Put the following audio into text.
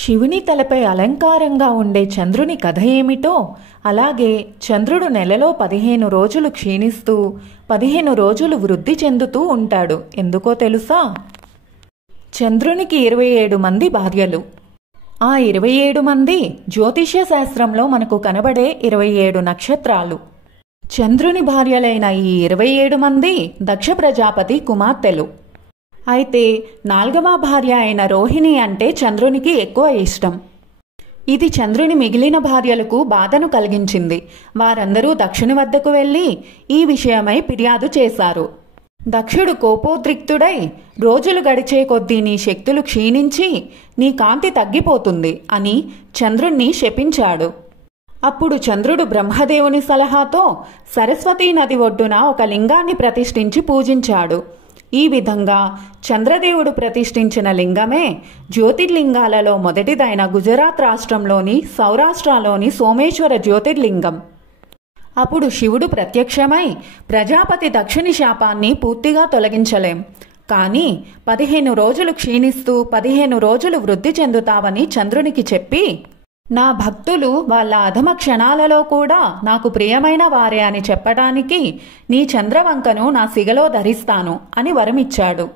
శివుని తలపై అలంకారంగా ఉండే చంద్రుని కథ ఏమిటో, అలాగే చంద్రుడు నెలలో 15 రోజులు క్షీణిస్తూ 15 రోజులు వృద్ధి చెందుతూ ఉంటాడు. ఎందుకో తెలుసా? చంద్రునికి 27 మంది భార్యలు. ఆ 27 మంది జ్యోతిష్య శాస్త్రంలో మనకు కనబడే 27 నక్షత్రాలు. చంద్రుని భార్యలైన ఈ 27 మంది దక్ష ప్రజాపతి కుమార్తెలు. అయితే 4వ భార్య అయిన రోహిణి అంటే చంద్రునికి ఎక్కువ ఇష్టం. ఇది చంద్రుని మిగిలిన భార్యలకు బాధను కలిగించింది. వారందరూ దక్షుని వద్దకు వెళ్ళి ఈ విషయమై ఫిర్యాదు చేశారు. దక్షుడు కోపోద్రిక్తుడై, రోజులు గడిచే కొద్దీ నీ శక్తులు క్షీణించి నీ కాంతి తగ్గిపోతుంది అని చంద్రుణ్ణి శపించాడు. అప్పుడు చంద్రుడు బ్రహ్మదేవుని సలహాతో సరస్వతీ నది ఒడ్డున ఒక లింగాన్ని ప్రతిష్ఠించి పూజించాడు. ఈ విధంగా చంద్రదేవుడు ప్రతిష్ఠించిన లింగమే జ్యోతిర్లింగాలలో మొదటిదైన గుజరాత్ రాష్ట్రంలోని సౌరాష్ట్రలోని సోమేశ్వర జ్యోతిర్లింగం. అప్పుడు శివుడు ప్రత్యక్షమై, ప్రజాపతి దక్షుని శాపాన్ని పూర్తిగా తొలగించలేం, కానీ 15 రోజులు క్షీణిస్తూ 15 రోజులు వృద్ధి చెందుతావని చంద్రునికి చెప్పి, నా భక్తులు వాళ్ళ అధమ క్షణాలలో కూడా నాకు ప్రియమైన వారే అని చెప్పడానికి నీ చంద్రవంకను నా సిగలో ధరిస్తాను అని వరమిచ్చాడు.